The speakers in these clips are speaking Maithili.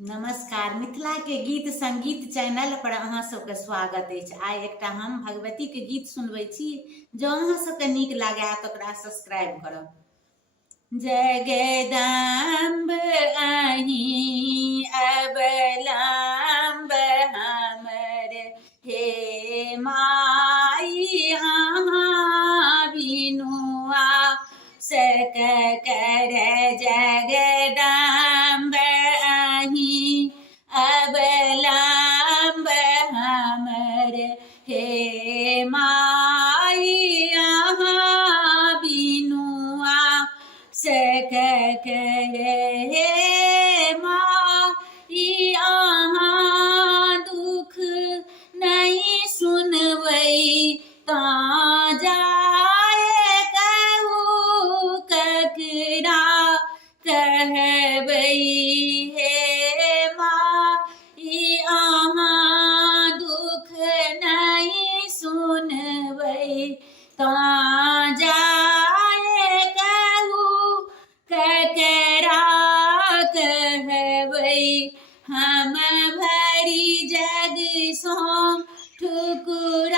नमस्कार। मिथिला के गीत संगीत चैनल पर अहाँ सबके स्वागत अछि। आइ एकटा हम भगवती के गीत सुनबै छी। जँ अहाँ सबके नीक लागै तऽ ओकरा सब्सक्राइब करब। जगदम्ब अहीं अबलम्ब हमर, हे माई अहाँ बिनु आसक कर। जगदम्ब अहीं अबलम्ब हमर, हे माई अहाँ बिनु आसक कर। हे माई अहाँ दुख नहीं सुनबै ता जाए कहू ककरा कहबै। हे माई अहाँ दुख नहीं सुनबै ता जाए कहू ककरा कहबै। हम भरी जग सो ठुकुरायल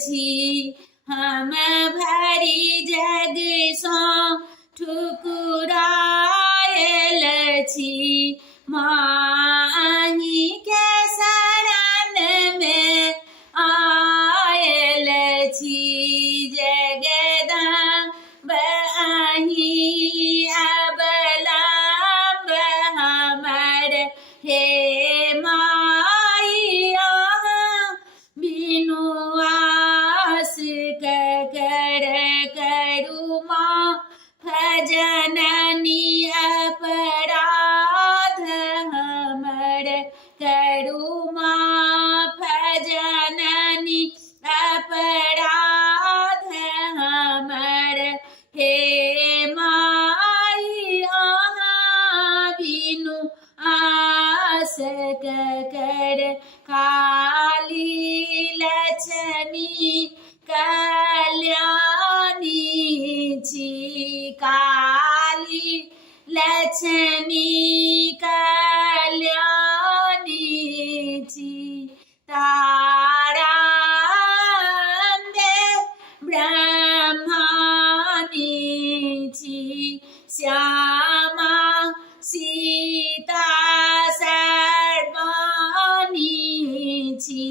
छी, हम भरी जग सो ठुकुरायल छी। माही के शरण में आयल छी। जगदम्ब अहीं अबलम्ब हमर, हे माई अहाँ बिनु आस कर। करू माफ जननी अपराध हमर, करू माफ जननी अपराध हमर। हे माई अहाँ बिनु आसक कर। काली लक्ष्मी कल्याणी छी, काली लक्ष्मी कल्याणी छी। तारा अम्बे ब्रह्माणी छी, श्यामा सीता सर्वाणी छी।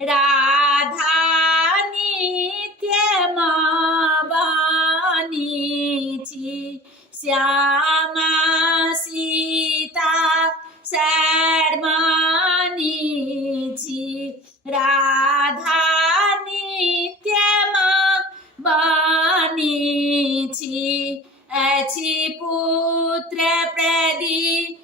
राधा नित्य माँ बानी छी, श्यामा सीता सर्वाणी छी। राधा नित्य माँ बानी छी। अछि पुत्र प्रदीप